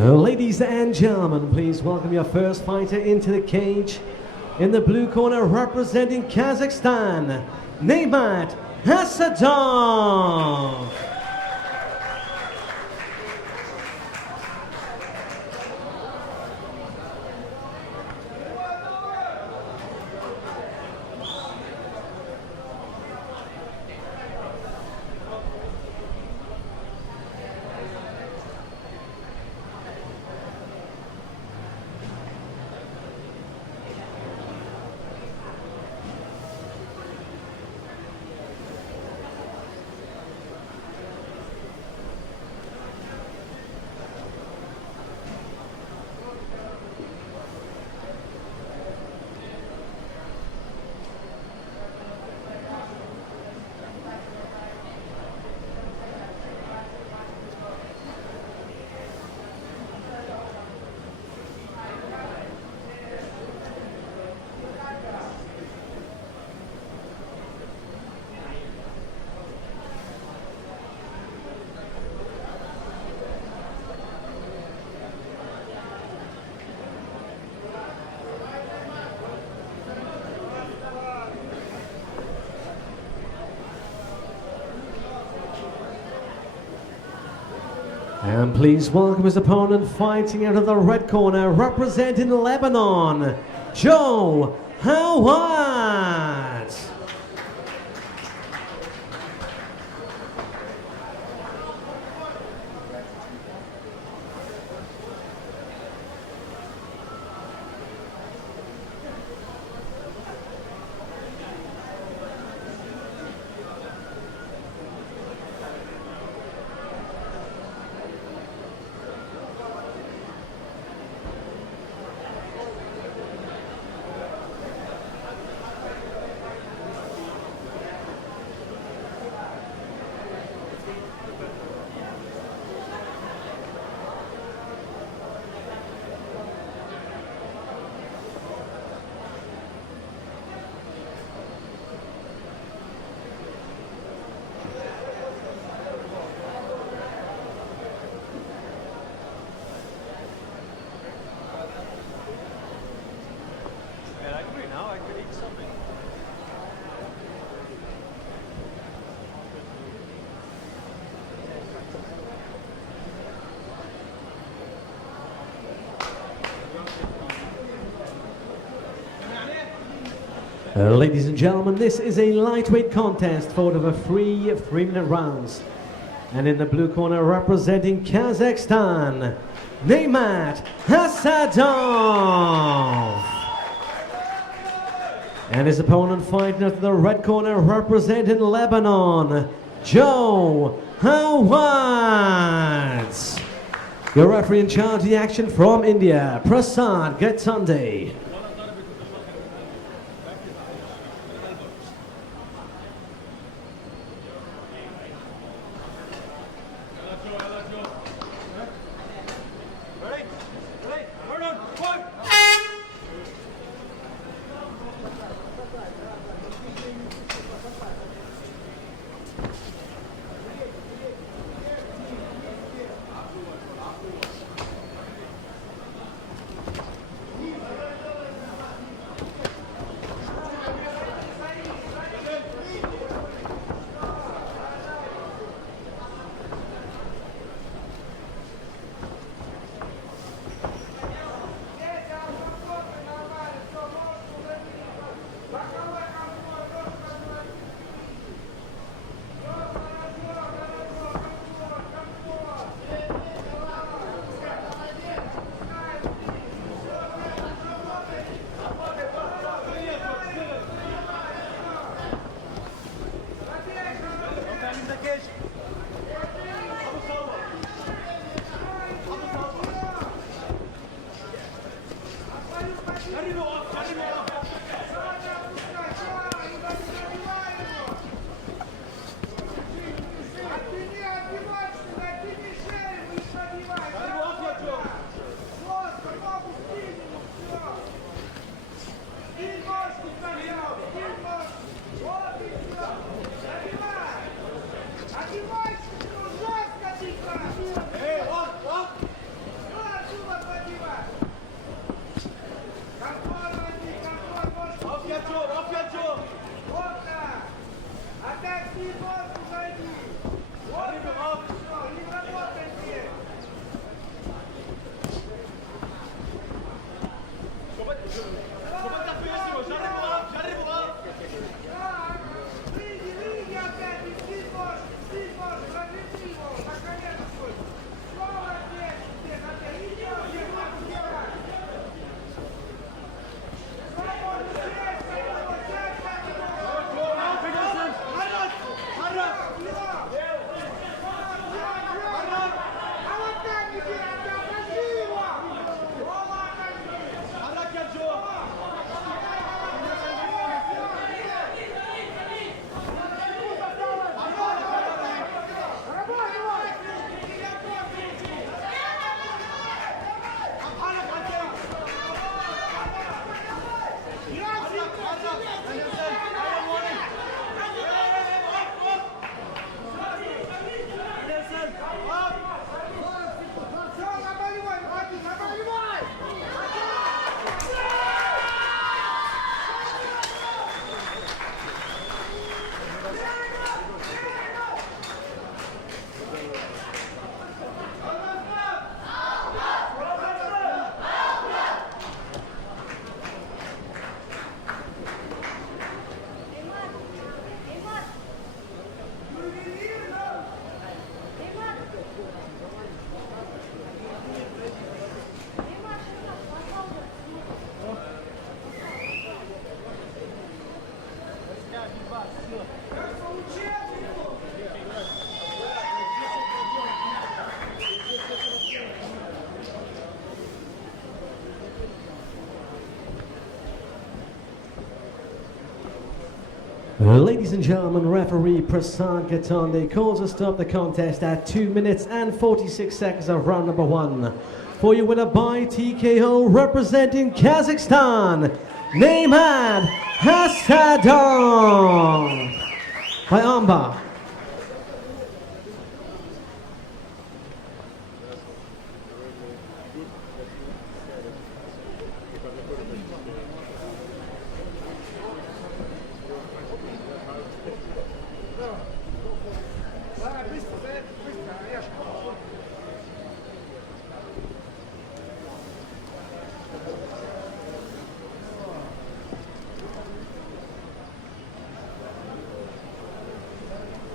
Ladies and gentlemen, please welcome your first fighter into the cage. In the blue corner, representing Kazakhstan, Neymat Hasadov. And please welcome his opponent fighting out of the red corner, representing Lebanon, Joe Howard. Ladies and gentlemen, this is a lightweight contest fought over three-minute rounds. And in the blue corner, representing Kazakhstan, Neymat Hasadov. And his opponent fighting out of the red corner, representing Lebanon, Joe Howard. Your referee in charge of the action from India, Prasad Gatande. Ladies and gentlemen, referee Prasad Gatonde calls a stop the contest at 2 minutes and 46 seconds of round number 1. For your winner by TKO, representing Kazakhstan, Neymad Hasadov by armbar.